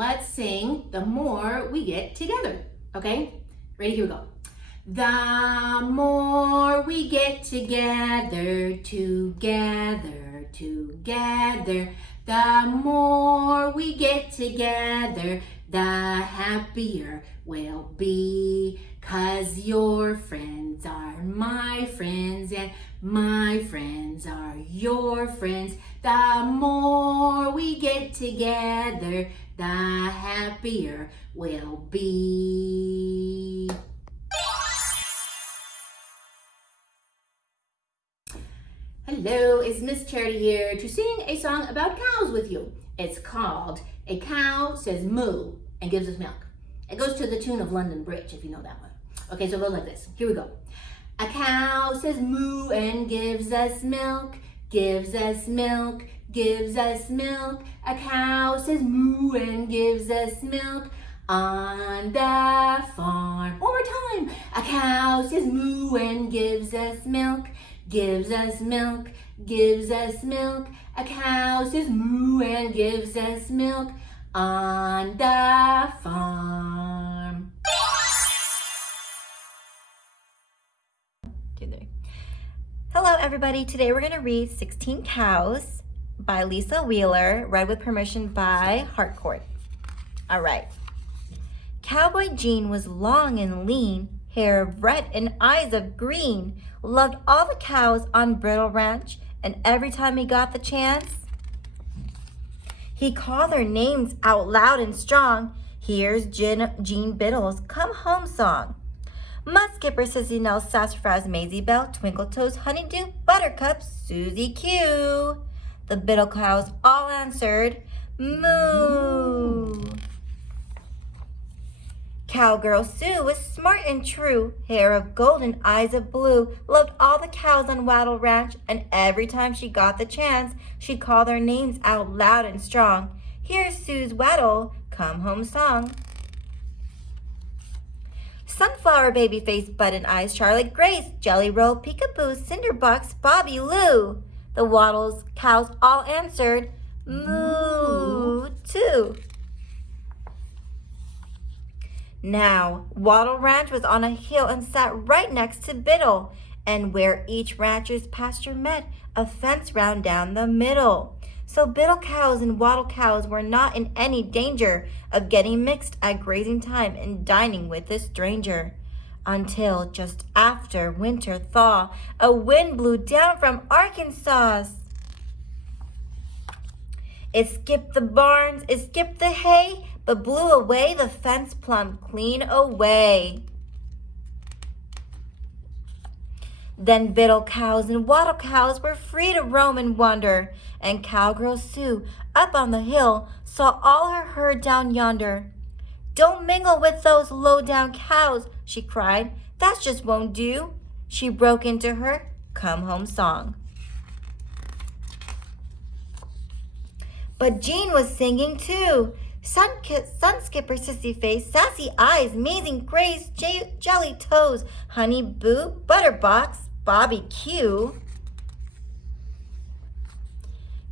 let's sing The More We Get Together. Okay? Ready? Here we go. The more we get together, the more we get together, the happier we'll be. 'Cause your friends are my friends and my friends are your friends. The more we get together, the happier we'll be. Hello, it's Miss Charity here to sing a song about cows with you. It's called A Cow Says Moo and Gives Us Milk. It goes to the tune of London Bridge, if you know that one. Okay, so it goes like this. Here we go. A cow says moo and gives us milk, gives us milk, gives us milk. A cow says moo and gives us milk on the farm. One more time. A cow says moo and gives us milk, gives us milk, gives us milk. A cow says moo and gives us milk on the farm. Hello everybody, today we're going to read 16 Cows by Lisa Wheeler, read with permission by Harcourt. Alright. Cowboy Gene was long and lean, hair of red and eyes of green, loved all the cows on Brittle Ranch, and every time he got the chance, he called their names out loud and strong. Here's Gene Biddle's Come Home song. Mud Skipper, Sissy Nell, Sassafras, Maisie Bell, Twinkle Toes, Honeydew, Buttercup, Susie Q. The Biddle cows all answered, moo. Cowgirl Sue was smart and true, hair of gold and eyes of blue, loved all the cows on Wattle Ranch, and every time she got the chance, she'd call their names out loud and strong. Here's Sue's Wattle Come Home song. Sunflower, Babyface, Bud and Eyes, Charlotte Grace, Jelly Roll, Peekaboo, Cinderbox, Bobby Lou. The Waddles cows all answered, moo, too. Now, Wattle Ranch was on a hill and sat right next to Biddle, and where each rancher's pasture met, a fence ran down the middle. So Biddle cows and Wattle cows were not in any danger of getting mixed at grazing time and dining with a stranger. Until just after winter thaw, a wind blew down from Arkansas. It skipped the barns, it skipped the hay, but blew away the fence plumb clean away. Then Biddle cows and Wattle cows were free to roam and wander, and Cowgirl Sue, up on the hill, saw all her herd down yonder. Don't mingle with those low-down cows, she cried. That just won't do. She broke into her Come Home song. But Gene was singing too. Sun Skipper, Sissy Face, Sassy Eyes, Amazing Grace, Jelly Toes, Honey Boo, Butterbox, Bobby Q.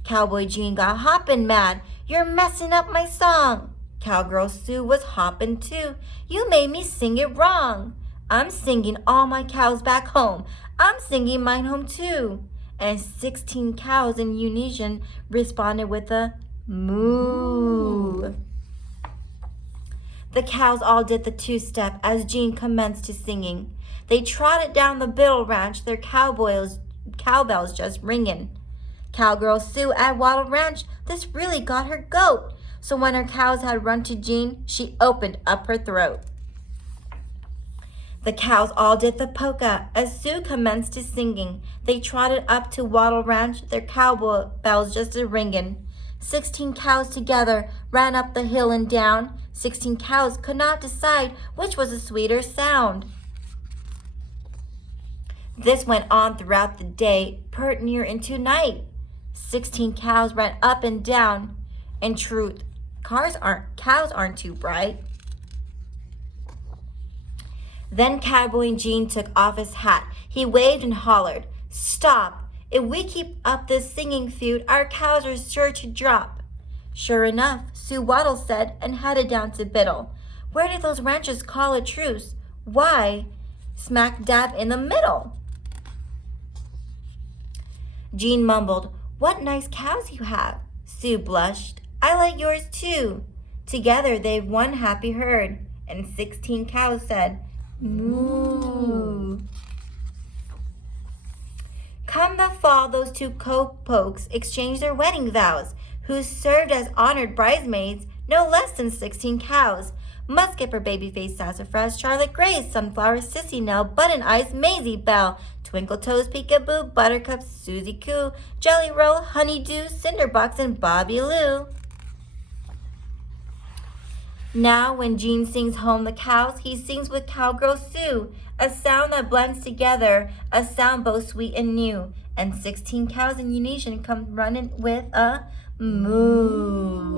Cowboy Gene got hoppin' mad. You're messing up my song. Cowgirl Sue was hoppin' too. You made me sing it wrong. I'm singing all my cows back home. I'm singing mine home too. And 16 cows in unison responded with a moo. The cows all did the two-step as Gene commenced to singing. They trotted down the Biddle Ranch, their cowbells just ringing. Cowgirl Sue at Wattle Ranch, this really got her goat. So when her cows had run to Gene, she opened up her throat. The cows all did the polka as Sue commenced to singing. They trotted up to Wattle Ranch, their cowbells just a-ringing. 16 cows together ran up the hill and down. 16 cows could not decide which was a sweeter sound. This went on throughout the day, pert near into night. 16 cows ran up and down. In truth, cows aren't too bright. Then Cowboy Gene took off his hat. He waved and hollered, "Stop! If we keep up this singing feud, our cows are sure to drop." Sure enough, Sue Waddle said and headed down to Biddle. Where did those ranchers call a truce? Why, smack dab in the middle. Jean mumbled, what nice cows you have. Sue blushed. I like yours too. Together they've one happy herd, and 16 cows said, moo. Come the fall, those two cowpokes exchanged their wedding vows, who served as honored bridesmaids, no less than 16 cows. Musket Babyface Sassafras, Charlotte Grace, Sunflower Sissy Nell, Button Eyes Maisie Belle, Twinkle Toes Peekaboo, Buttercup Susie Coo, Jelly Roll, Honeydew, Cinderbox, and Bobby Lou. Now when Jean sings Home the Cows, he sings with Cowgirl Sue, a sound that blends together, a sound both sweet and new. And 16 cows in unison come running with a moo.